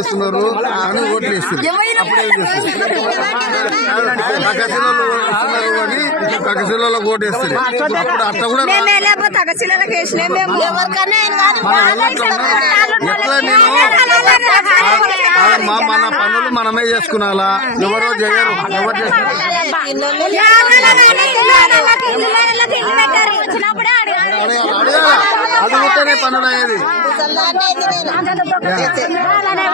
ఇస్తున్నారు అని ఓట్లు ఇస్తారు అప్పుడే ఇస్తున్నారు అని ఓటు వేస్తారు అప్పుడు అట్ట కూడా మన ఎట్లా నేను మన పనులు మనమే చేసుకున్నాలా ఎవరో చేయరు ఎవరు చేస్తారు అడుగుతూనే పనులు అయ్యేది అలానే